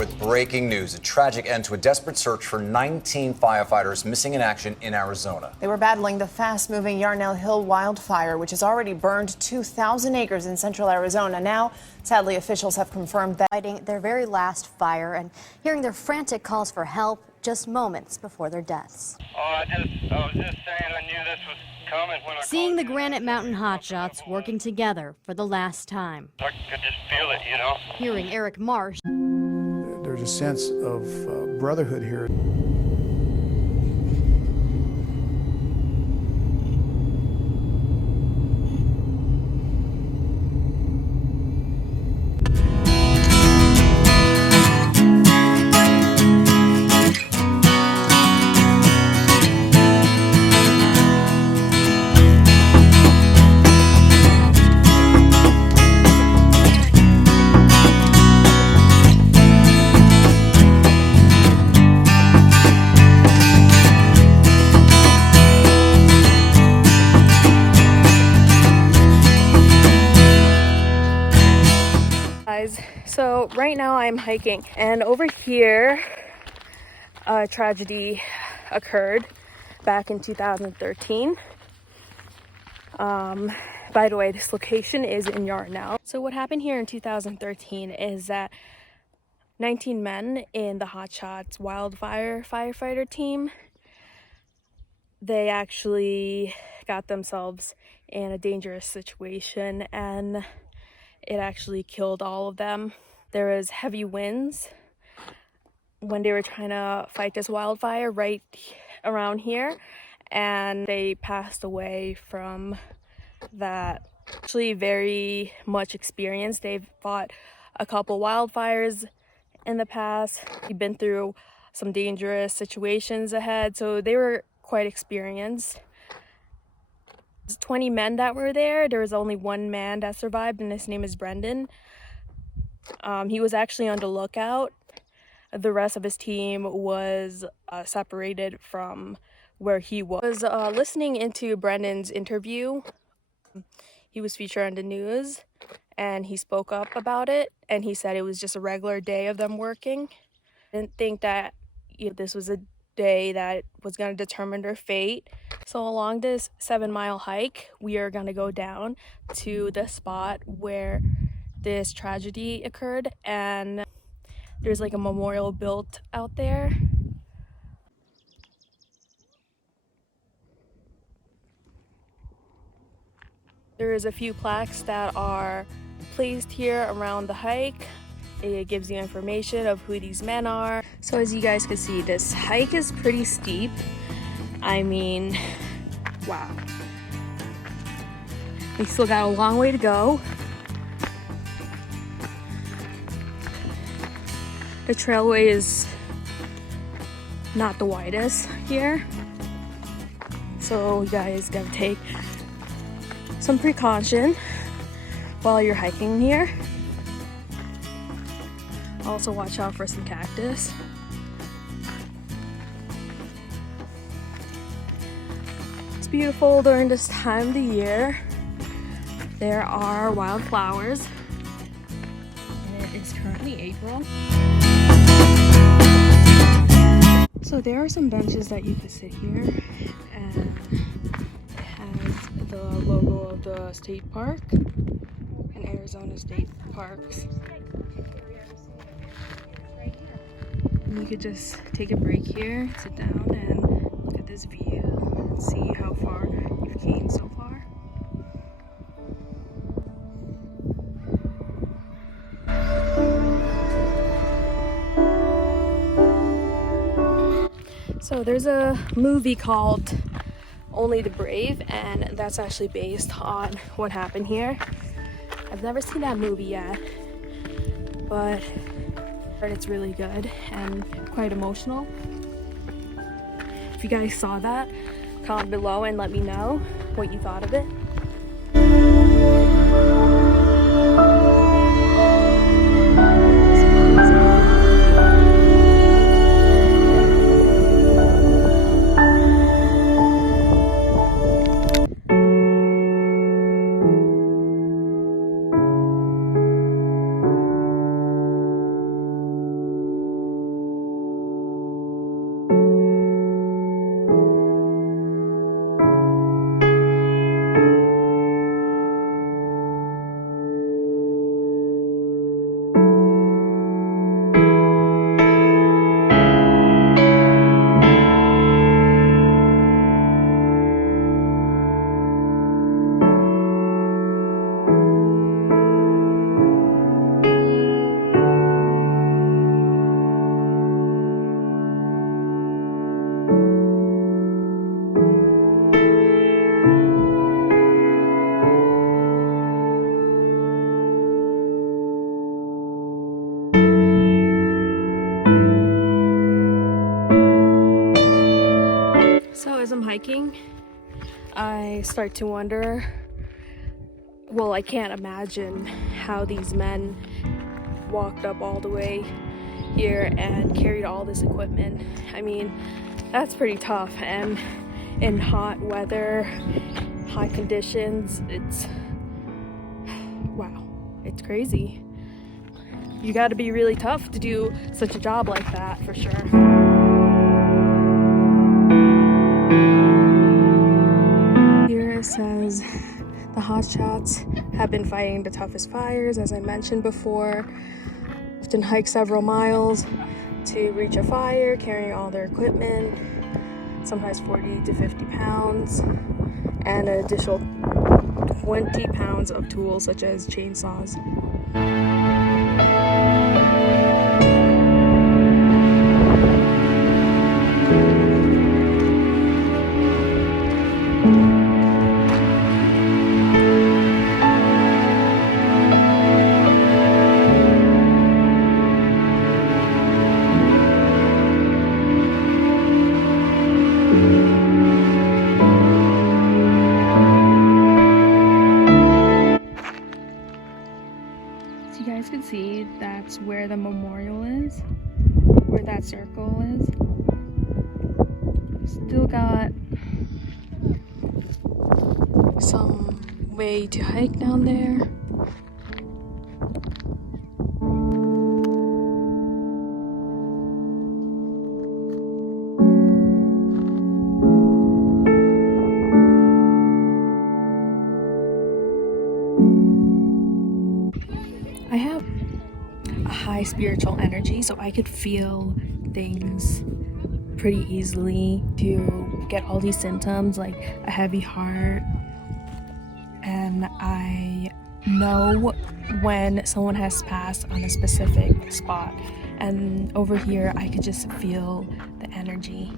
with breaking news. A tragic end to a desperate search for 19 firefighters missing in action in Arizona. They were battling the fast-moving Yarnell Hill wildfire, which has already burned 2,000 acres in central Arizona. Now, sadly, officials have confirmed that fighting their very last fire and hearing their frantic calls for help just moments before their deaths. I was just saying I knew this was coming when I Seeing the Granite Mountain Hotshots working together for the last time. I could just feel it, you know. Hearing Eric Marsh. There's a sense of brotherhood here. So right now I'm hiking, and over here a tragedy occurred back in 2013. By the way, this location is in Yarnell. So what happened here in 2013 is that 19 men in the Hotshots wildfire firefighter team, they actually got themselves in a dangerous situation, and it actually killed all of them. There was heavy winds when they were trying to fight this wildfire right around here, and they passed away from that. Actually very much experienced. They've fought a couple wildfires in the past. They've been through some dangerous situations ahead, so they were quite experienced. 20 men that were there. There was only one man that survived, and his name is Brendan. He was actually on the lookout. The rest of his team was separated from where he was. Listening into Brendan's interview, he was featured on the news, and he spoke up about it, and he said it was just a regular day of them working. Didn't think that this was a day that was going to determine their fate. So along this 7-mile hike, we are going to go down to the spot where this tragedy occurred, and there's like a memorial built out there. There is a few plaques that are placed here around the hike. It gives you information of who these men are. So as you guys can see, this hike is pretty steep. I mean, wow. We still got a long way to go. The trailway is not the widest here, so you guys gotta take some precaution while you're hiking here. Also watch out for some cactus. It's beautiful during this time of the year. There are wildflowers, and it is currently April. So there are some benches that you could sit here, and it has the logo of the state park and Arizona State Parks. You could just take a break here, sit down, and look at this view and see how far you've came so far. So there's a movie called Only the Brave, and that's actually based on what happened here. I've never seen that movie yet, but it's really good and quite emotional. If you guys saw that, comment below and let me know what you thought of it. hiking, I start to wonder, well, I can't imagine how these men walked up all the way here and carried all this equipment. I mean, that's pretty tough, and in hot weather, hot conditions, it's wow, it's crazy. You got to be really tough to do such a job like that, for sure. Here it says the Hotshots have been fighting the toughest fires, as I mentioned before. Often hike several miles to reach a fire, carrying all their equipment, sometimes 40 to 50 pounds, and an additional 20 pounds of tools such as chainsaws. You guys can see that's where the memorial is, where that circle is. Still got some way to hike down there. I have a high spiritual energy, so I could feel things pretty easily to get all these symptoms like a heavy heart, and I know when someone has passed on a specific spot, and over here I could just feel the energy.